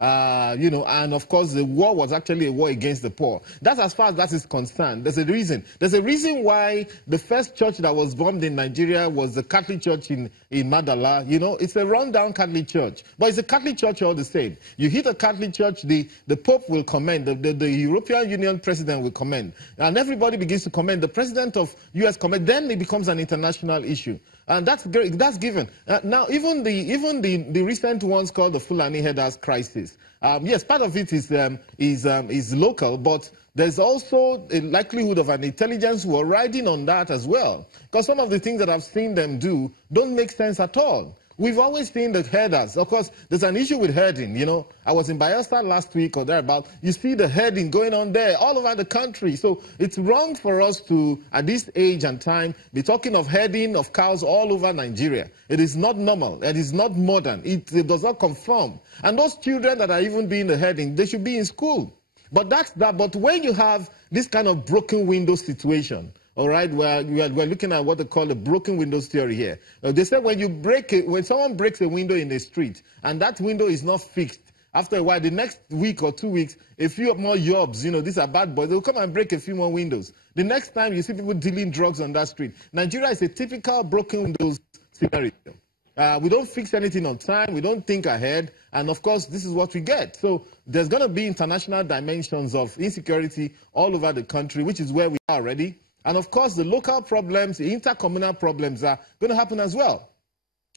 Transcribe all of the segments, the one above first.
You know, and of course the war was actually a war against the poor. That's as far as that is concerned. There's a reason. There's a reason why the first church that was bombed in Nigeria was the Catholic Church in Madala. You know, it's a rundown Catholic church, but it's a Catholic church all the same. You hit a Catholic church, the Pope will commend, the European Union president will commend, and everybody begins to commend. The president of US commend. Then it becomes an international issue. And that's great. That's given. Now, even the recent ones called the Fulani Herders crisis. Yes, part of it is local, but there's also a likelihood of an intelligence war riding on that as well. Because some of the things that I've seen them do don't make sense at all. We've always seen the herders. Of course, there's an issue with herding. You know, I was in Bayelsa last week or thereabout. You see the herding going on there all over the country. So it's wrong for us to, at this age and time, be talking of herding of cows all over Nigeria. It is not normal. It is not modern. It does not conform. And those children that are even doing the herding, they should be in school. But that's that. But when you have this kind of broken window situation, all right, we're looking at what they call the broken windows theory here. They say when someone breaks a window in the street and that window is not fixed, after a while, the next week or 2 weeks, a few more yobs, you know, these are bad boys, they'll come and break a few more windows. The next time you see people dealing drugs on that street. Nigeria is a typical broken windows scenario. We don't fix anything on time. We don't think ahead. And, of course, this is what we get. So there's going to be international dimensions of insecurity all over the country, which is where we are already. And, of course, the local problems, the intercommunal problems are going to happen as well.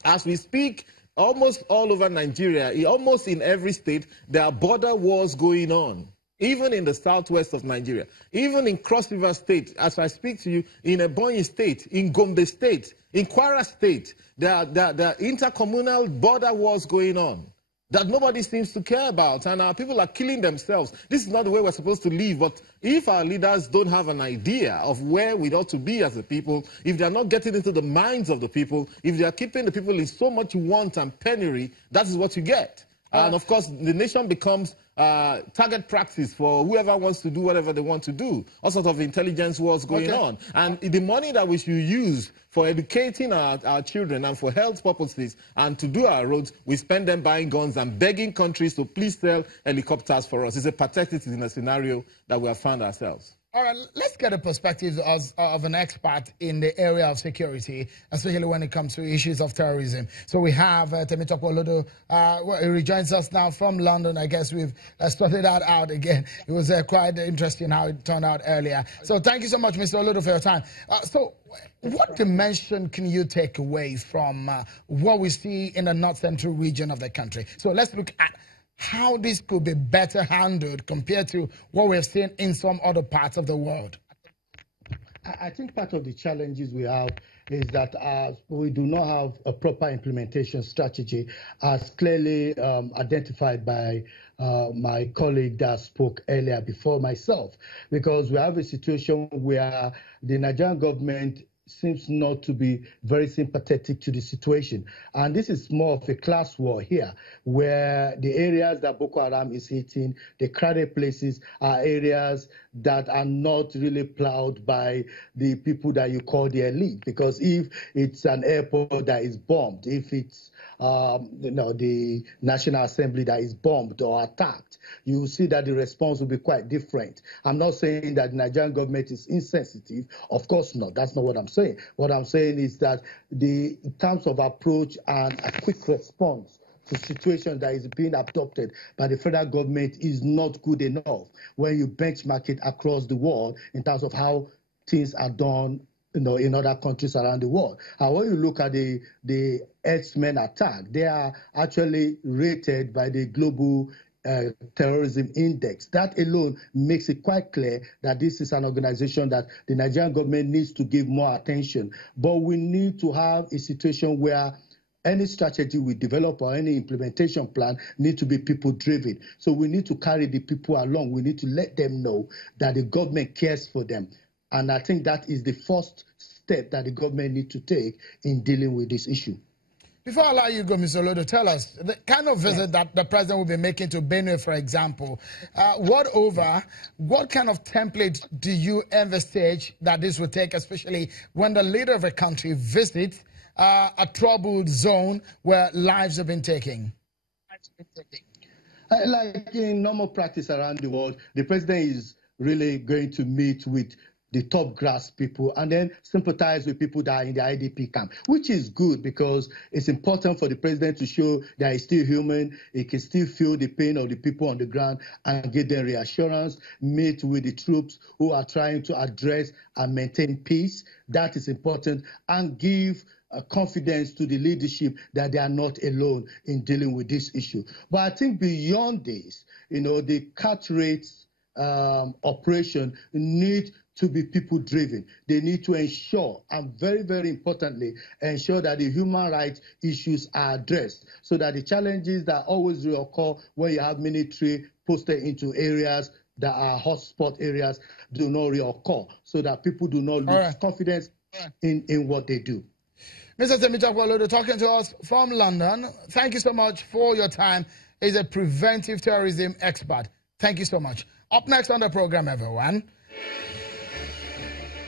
As we speak, almost all over Nigeria, almost in every state, there are border wars going on. Even in the southwest of Nigeria, even in Cross River State, as I speak to you, in Ebonyi State, in Gombe State, in Kwara State, there are intercommunal border wars going on that nobody seems to care about, and our people are killing themselves. This is not the way we're supposed to live, but if our leaders don't have an idea of where we ought to be as a people, if they're not getting into the minds of the people, if they are keeping the people in so much want and penury, that is what you get. And, of course, the nation becomes target practice for whoever wants to do whatever they want to do. All sorts of intelligence wars going on. And the money that we should use for educating our children and for health purposes and to do our roads, we spend them buying guns and begging countries to please sell helicopters for us. It's a pathetic scenario that we have found ourselves. All right, let's get a perspective of an expert in the area of security, especially when it comes to issues of terrorism. So we have Pt.2 Olodo. He rejoins us now from London. I guess we've started that out again. It was quite interesting how it turned out earlier. So thank you so much, Mr. Olodo, for your time. So what dimension can you take away from what we see in the north-central region of the country? So let's look at how this could be better handled compared to what we've seen in some other parts of the world. I think part of the challenges we have is that we do not have a proper implementation strategy as clearly identified by my colleague that spoke earlier before myself, because we have a situation where the Nigerian government seems not to be very sympathetic to the situation. And this is more of a class war here, where the areas that Boko Haram is hitting, the crowded places, are areas that are not really plowed by the people that you call the elite. Because if it's an airport that is bombed, if it's the National Assembly that is bombed or attacked, you will see that the response will be quite different. I'm not saying that the Nigerian government is insensitive. Of course not. That's not what I'm saying. What I'm saying is that in terms of approach and a quick response to situation that is being adopted by the federal government is not good enough when you benchmark it across the world in terms of how things are done in other countries around the world. And when you look at the X-Men attack, they are actually rated by the Global Terrorism Index. That alone makes it quite clear that this is an organization that the Nigerian government needs to give more attention. But we need to have a situation where any strategy we develop or any implementation plan need to be people-driven. So we need to carry the people along. We need to let them know that the government cares for them. And I think that is the first step that the government needs to take in dealing with this issue. Before I allow you to go, Mr. Olodo, tell us the kind of visit that the president will be making to Benue, for example. What kind of template do you envisage that this will take, especially when the leader of a country visits a troubled zone where lives have been taken? Like in normal practice around the world, the president is really going to meet with the top grass people and then sympathize with people that are in the IDP camp, which is good because it's important for the president to show that he's still human, he can still feel the pain of the people on the ground and give them reassurance, meet with the troops who are trying to address and maintain peace. That is important, and give confidence to the leadership that they are not alone in dealing with this issue. But I think beyond this, the cut rates operation need to be people-driven. They need to ensure, and very, very importantly, ensure that the human rights issues are addressed so that the challenges that always reoccur when you have military posted into areas that are hotspot areas do not reoccur, so that people do not lose confidence in what they do. Mr. Pt.2 talking to us from London. Thank you so much for your time. He's a preventive terrorism expert. Thank you so much. Up next on the program, everyone,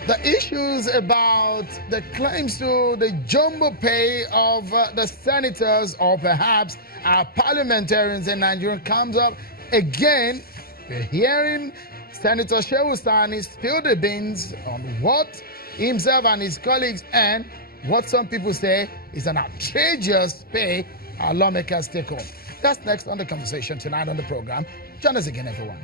the issues about the claims to the jumbo pay of the senators or perhaps our parliamentarians in Nigeria comes up again. We're hearing Senator Shehu Sani spill the beans on what himself and his colleagues earn, what some people say is an outrageous pay our lawmakers take home. That's next on the conversation tonight on the program. Join us again, everyone.